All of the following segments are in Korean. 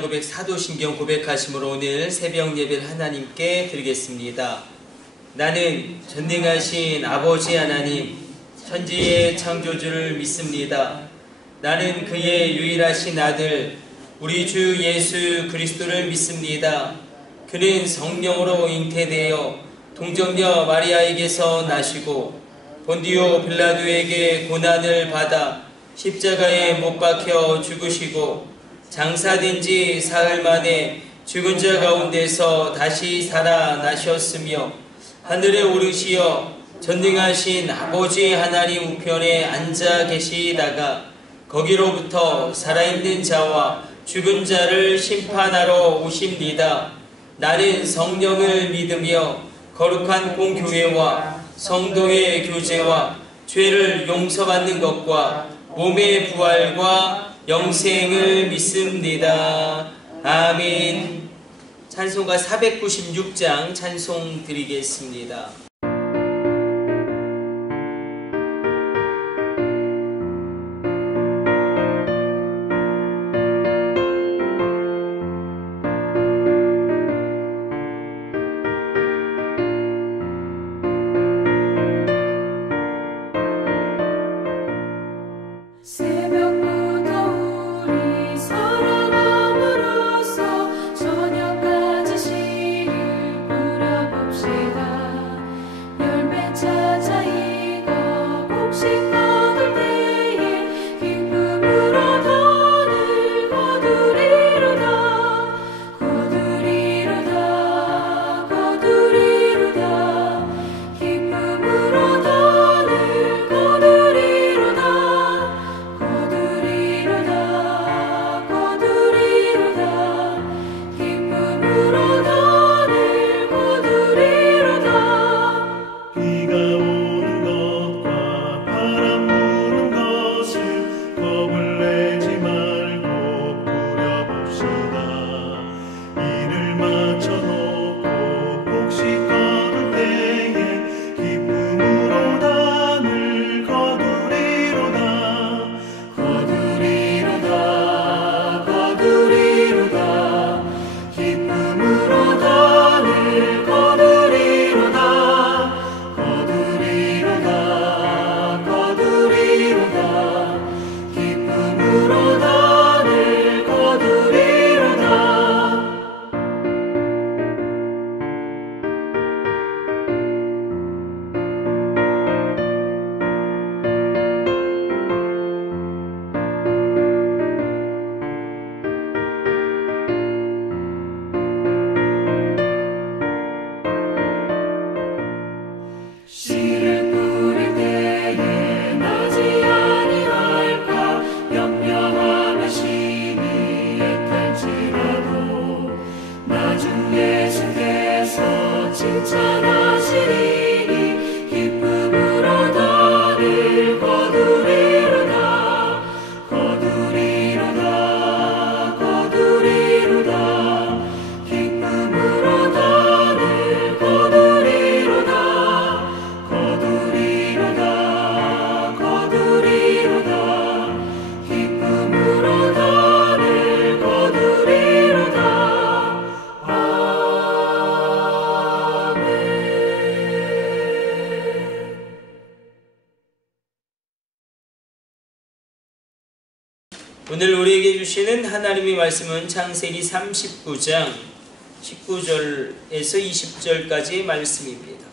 신앙 고백, 사도신경 고백하심으로 오늘 새벽 예배를 하나님께 드리겠습니다. 나는 전능하신 아버지 하나님, 천지의 창조주를 믿습니다. 나는 그의 유일하신 아들, 우리 주 예수 그리스도를 믿습니다. 그는 성령으로 잉태되어 동정녀 마리아에게서 나시고 본디오 빌라도에게 고난을 받아 십자가에 못 박혀 죽으시고 장사된 지 사흘 만에 죽은 자 가운데서 다시 살아나셨으며 하늘에 오르시어 전능하신 아버지 하나님 우편에 앉아 계시다가 거기로부터 살아있는 자와 죽은 자를 심판하러 오십니다. 나는 성령을 믿으며 거룩한 공교회와 성도의 교제와 죄를 용서받는 것과 몸의 부활과 영생을 믿습니다. 아멘. 찬송가 496장 찬송 드리겠습니다. 오늘 우리에게 주시는 하나님의 말씀은 창세기 39장 19절에서 20절까지의 말씀입니다.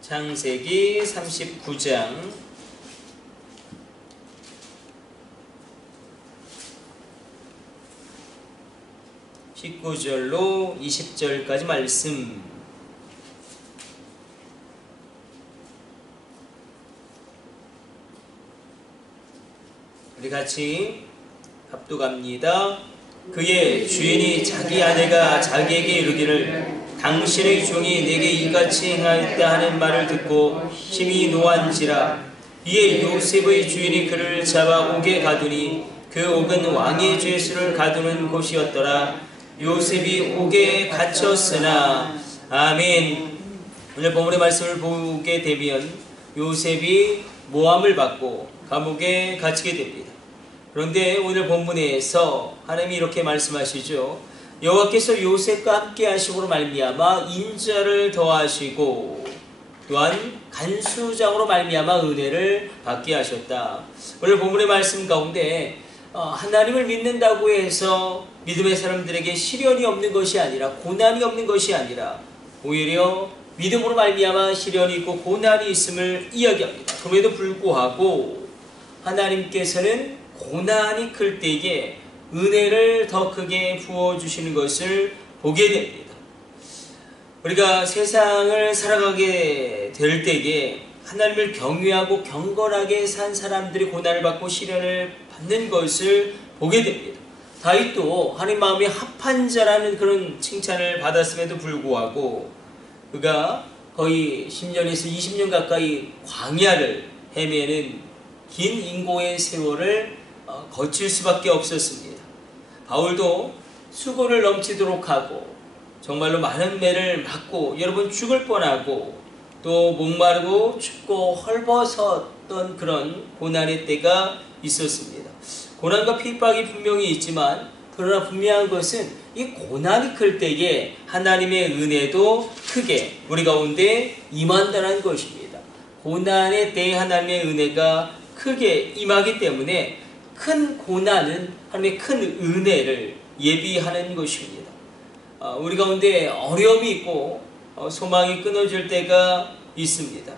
창세기 39장 19절로 20절까지 말씀. 우리 같이 합독합니다. 그의 주인이 자기 아내가 자기에게 이르기를 당신의 종이 내게 이같이 행하였다 하는 말을 듣고 심히 노한지라. 이에 요셉의 주인이 그를 잡아 옥에 가두니 그 옥은 왕의 죄수를 가두는 곳이었더라. 요셉이 옥에 갇혔으나. 아멘. 오늘 본문의 말씀을 보게 되면 요셉이 모함을 받고 감옥에 갇히게 됩니다. 그런데 오늘 본문에서 하나님이 이렇게 말씀하시죠. 여호와께서 요셉과 함께 하심으로 말미암아 인자를 더하시고 또한 간수장으로 말미암아 은혜를 받게 하셨다. 오늘 본문의 말씀 가운데 하나님을 믿는다고 해서 믿음의 사람들에게 시련이 없는 것이 아니라, 고난이 없는 것이 아니라 오히려 믿음으로 말미암아 시련이 있고 고난이 있음을 이야기합니다. 그럼에도 불구하고 하나님께서는 고난이 클 때에 은혜를 더 크게 부어주시는 것을 보게 됩니다. 우리가 세상을 살아가게 될 때에 하나님을 경외하고 경건하게 산 사람들이 고난을 받고 시련을 받는 것을 보게 됩니다. 다윗도 하나님 마음이 합한 자라는 그런 칭찬을 받았음에도 불구하고 그가 거의 10년에서 20년 가까이 광야를 헤매는 긴 인고의 세월을 거칠 수밖에 없었습니다. 바울도 수고를 넘치도록 하고 정말로 많은 매를 맞고 여러 번 죽을 뻔하고 또 목마르고 춥고 헐벗었던 그런 고난의 때가 있었습니다. 고난과 핍박이 분명히 있지만 그러나 분명한 것은 이 고난이 클 때에 하나님의 은혜도 크게 우리 가운데 임한다는 것입니다. 고난의 때에 하나님의 은혜가 크게 임하기 때문에 큰 고난은 하나님의 큰 은혜를 예비하는 것입니다. 우리 가운데 어려움이 있고 소망이 끊어질 때가 있습니다.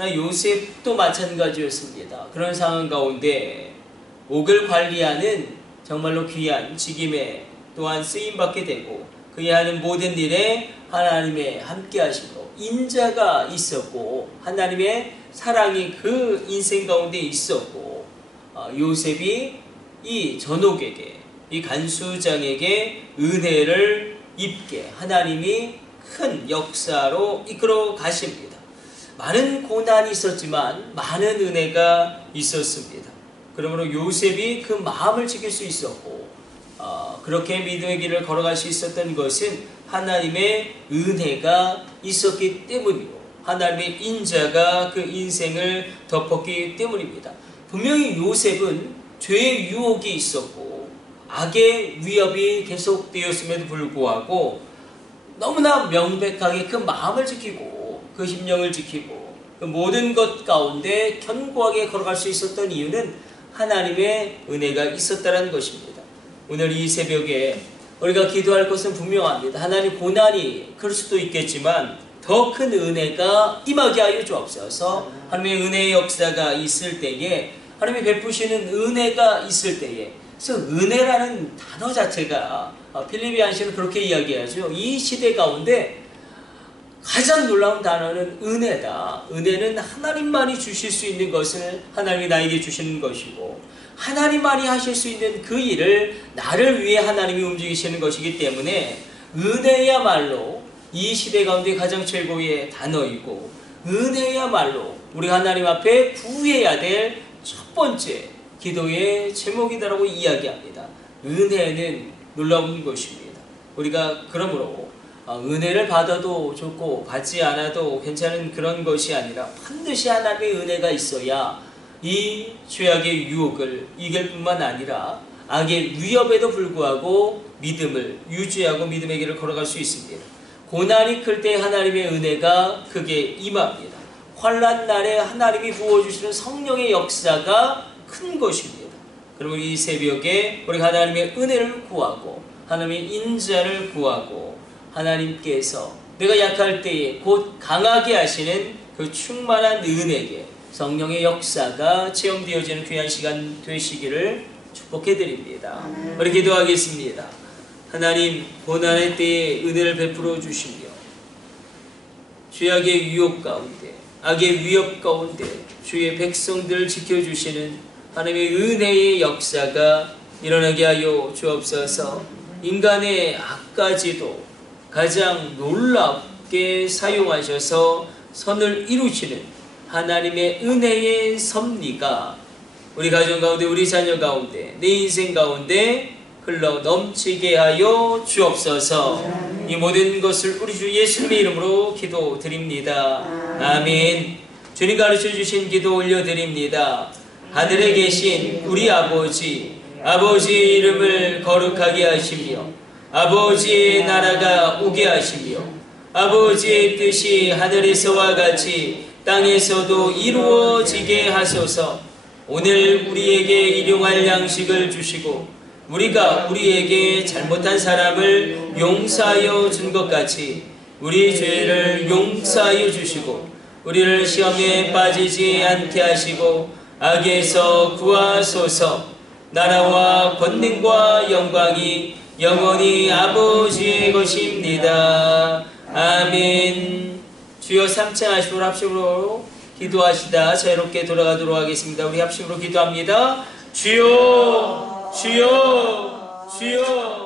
요셉도 마찬가지였습니다. 그런 상황 가운데 옥을 관리하는 정말로 귀한 직임에 또한 쓰임받게 되고 그의 하는 모든 일에 하나님의 함께 하심으로 인자가 있었고 하나님의 사랑이 그 인생 가운데 있었고 요셉이 이 전옥에게 이 간수장에게 은혜를 입게 하나님이 큰 역사로 이끌어 가십니다. 많은 고난이 있었지만 많은 은혜가 있었습니다. 그러므로 요셉이 그 마음을 지킬 수 있었고 그렇게 믿음의 길을 걸어갈 수 있었던 것은 하나님의 은혜가 있었기 때문이고 하나님의 인자가 그 인생을 덮었기 때문입니다. 분명히 요셉은 죄의 유혹이 있었고 악의 위협이 계속되었음에도 불구하고 너무나 명백하게 그 마음을 지키고 그 심령을 지키고 그 모든 것 가운데 견고하게 걸어갈 수 있었던 이유는 하나님의 은혜가 있었다는 것입니다. 오늘 이 새벽에 우리가 기도할 것은 분명합니다. 하나님 고난이 클 수도 있겠지만 더 큰 은혜가 임하게 하여 주옵소서. 하나님의 은혜의 역사가 있을 때에 하나님이 베푸시는 은혜가 있을 때에 그래서 은혜라는 단어 자체가 필리비안시는 그렇게 이야기하죠. 이 시대 가운데 가장 놀라운 단어는 은혜다. 은혜는 하나님만이 주실 수 있는 것을 하나님이 나에게 주시는 것이고 하나님만이 하실 수 있는 그 일을 나를 위해 하나님이 움직이시는 것이기 때문에 은혜야말로 이 시대 가운데 가장 최고의 단어이고 은혜야말로 우리 하나님 앞에 구해야 될 첫 번째 기도의 제목이다라고 이야기합니다. 은혜는 놀라운 것입니다. 우리가 그러므로 은혜를 받아도 좋고 받지 않아도 괜찮은 그런 것이 아니라 반드시 하나님의 은혜가 있어야 이 죄악의 유혹을 이길 뿐만 아니라 악의 위협에도 불구하고 믿음을 유지하고 믿음의 길을 걸어갈 수 있습니다. 고난이 클 때 하나님의 은혜가 크게 임합니다. 환난 날에 하나님이 부어주시는 성령의 역사가 큰 것입니다. 그러면 이 새벽에 우리가 하나님의 은혜를 구하고 하나님의 인자를 구하고 하나님께서 내가 약할 때에 곧 강하게 하시는 그 충만한 은혜에 성령의 역사가 체험되어지는 귀한 시간 되시기를 축복해 드립니다. 우리 기도하겠습니다. 하나님 고난의 때에 은혜를 베풀어 주시며 죄악의 유혹 가운데 악의 위협 가운데 주의 백성들을 지켜주시는 하나님의 은혜의 역사가 일어나게 하여 주옵소서. 인간의 악까지도 가장 놀랍게 사용하셔서 선을 이루시는 하나님의 은혜의 섭리가 우리 가정 가운데 우리 자녀 가운데 내 인생 가운데 흘러 넘치게 하여 주옵소서. 이 모든 것을 우리 주 예수님의 이름으로 기도드립니다. 아멘. 주님 가르쳐 주신 기도 올려드립니다. 하늘에 계신 우리 아버지 아버지 이름을 거룩하게 하시며 아버지의 나라가 오게 하시며 아버지의 뜻이 하늘에서와 같이 땅에서도 이루어지게 하소서. 오늘 우리에게 일용할 양식을 주시고 우리가 우리에게 잘못한 사람을 용서하여 준 것 같이 우리 죄를 용서하여 주시고 우리를 시험에 빠지지 않게 하시고 악에서 구하소서. 나라와 권능과 영광이 영원히 아버지의 것입니다. 아멘. 주여 삼창하시고 합심으로 기도하시다 자유롭게 돌아가도록 하겠습니다. 우리 합심으로 기도합니다. 주여 주여 주여